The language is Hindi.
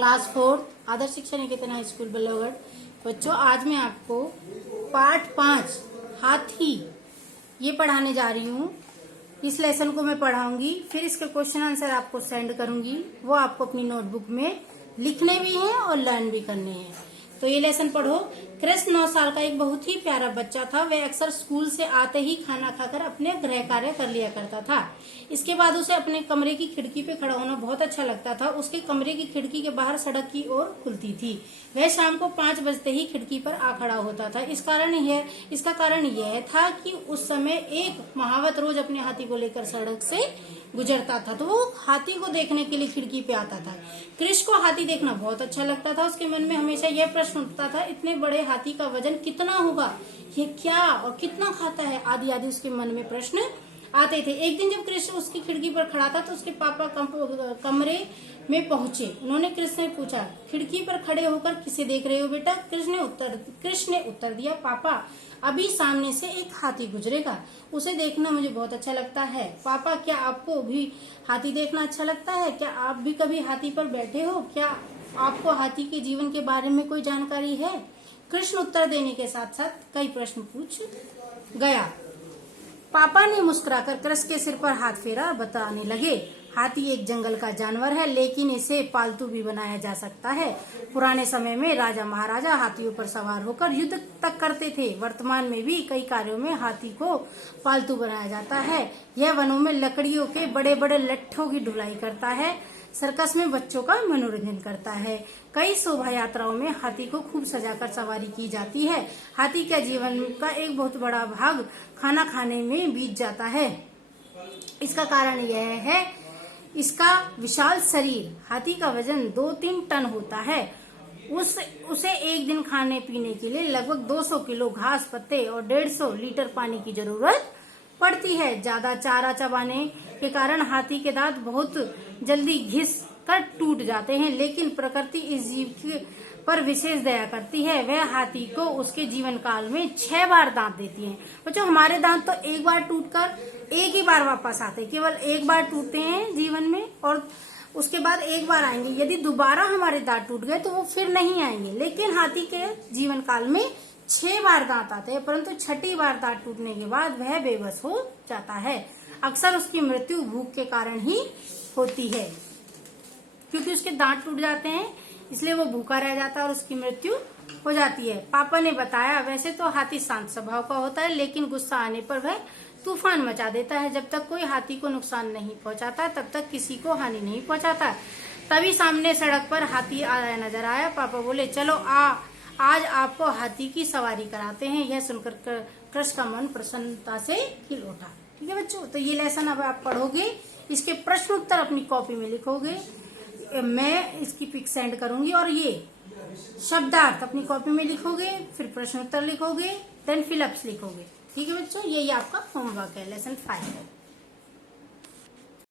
क्लास 4 आदर्श शिक्षा निकेतन स्कूल बल्लभगढ़। बच्चों, आज मैं आपको पार्ट 5 हाथी ये पढ़ाने जा रही हूँ। इस लेसन को मैं पढ़ाऊंगी, फिर इसके क्वेश्चन आंसर आपको सेंड करूंगी। वो आपको अपनी नोटबुक में लिखने भी हैं और लर्न भी करने हैं। तो ये लेसन पढ़ो। कृष्ण 9 साल का एक बहुत ही प्यारा बच्चा था। वह अक्सर स्कूल से आते ही खाना खाकर अपने गृह कार्य कर लिया करता था। इसके बाद उसे अपने कमरे की खिड़की पे खड़ा होना बहुत अच्छा लगता था। उसके कमरे की खिड़की के बाहर सड़क की ओर खुलती थी। वह शाम को 5 बजते ही खिड़की पर आ खड़ा होता था। इसका कारण यह था कि उस समय एक महावत रोज अपने हाथी को लेकर सड़क से गुजरता था, तो वो हाथी को देखने के लिए खिड़की पे आता था। कृष्ण को हाथी देखना बहुत अच्छा लगता था। उसके मन में हमेशा यह प्रश्न उठता था, इतने बड़े हाथी का वजन कितना होगा, ये क्या और कितना खाता है, आदि आदि उसके मन में प्रश्न आते थे। एक दिन जब कृष्ण उसकी खिड़की पर खड़ा था तो उसके पापा कमरे में पहुंचे। उन्होंने कृष्ण से पूछा, खिड़की पर खड़े होकर किसे देख रहे हो बेटा? कृष्ण ने उत्तर दिया, पापा अभी सामने से एक हाथी गुजरेगा, उसे देखना मुझे बहुत अच्छा लगता है। पापा, क्या आपको भी हाथी देखना अच्छा लगता है? क्या आप भी कभी हाथी पर बैठे हो? क्या आपको हाथी के जीवन के बारे में कोई जानकारी है? कृष्ण उत्तर देने के साथ साथ कई प्रश्न पूछ गया। पापा ने मुस्कुराकर कृष्ण के सिर पर हाथ फेरा, बताने लगे, हाथी एक जंगल का जानवर है, लेकिन इसे पालतू भी बनाया जा सकता है। पुराने समय में राजा महाराजा हाथियों पर सवार होकर युद्ध तक करते थे। वर्तमान में भी कई कार्यों में हाथी को पालतू बनाया जाता है। यह वनों में लकड़ियों के बड़े बड़े लट्ठों की ढुलाई करता है, सर्कस में बच्चों का मनोरंजन करता है। कई शोभा यात्राओं में हाथी को खूब सजाकर सवारी की जाती है। हाथी का जीवन का एक बहुत बड़ा भाग खाना खाने में बीत जाता है। इसका कारण यह है इसका विशाल शरीर। हाथी का वजन 2-3 टन होता है। उसे एक दिन खाने पीने के लिए लगभग 200 किलो घास पत्ते और 150 लीटर पानी की जरूरत पड़ती है। ज्यादा चारा चबाने के कारण हाथी के दांत बहुत जल्दी घिस कर टूट जाते हैं, लेकिन प्रकृति इस जीव पर विशेष दया करती है। वह हाथी को उसके जीवन काल में 6 बार दांत देती है। बच्चों, हमारे दांत तो एक बार टूटकर एक ही बार वापस आते हैं, केवल एक बार टूटते हैं जीवन में और उसके बाद एक बार आएंगे। यदि दोबारा हमारे दांत टूट गए तो वो फिर नहीं आएंगे, लेकिन हाथी के जीवन काल में 6 बार दांत आते हैं, परंतु 6ठी बार दांत टूटने के बाद वह बेबस हो जाता है। अक्सर उसकी मृत्यु भूख के कारण ही होती है, क्योंकि उसके दांत टूट जाते हैं, इसलिए वो भूखा रह जाता है और उसकी मृत्यु हो जाती है। पापा ने बताया, वैसे तो हाथी शांत स्वभाव का होता है, लेकिन गुस्सा आने पर वह तूफान मचा देता है। जब तक कोई हाथी को नुकसान नहीं पहुंचाता तब तक किसी को हानि नहीं पहुंचाता। तभी सामने सड़क पर हाथी आया नजर आया। पापा बोले, चलो आज आपको हाथी की सवारी कराते हैं। यह सुनकर कृष्ण का मन प्रसन्नता से खिल उठा। ठीक है बच्चों, तो ये लेसन अब आप पढ़ोगे, इसके प्रश्न उत्तर अपनी कॉपी में लिखोगे, मैं इसकी पिक सेंड करूंगी, और ये शब्दार्थ अपनी कॉपी में लिखोगे, फिर प्रश्न उत्तर लिखोगे, देन फिलअप्स लिखोगे। ठीक है बच्चों, यही आपका होमवर्क है, लेसन 5 है।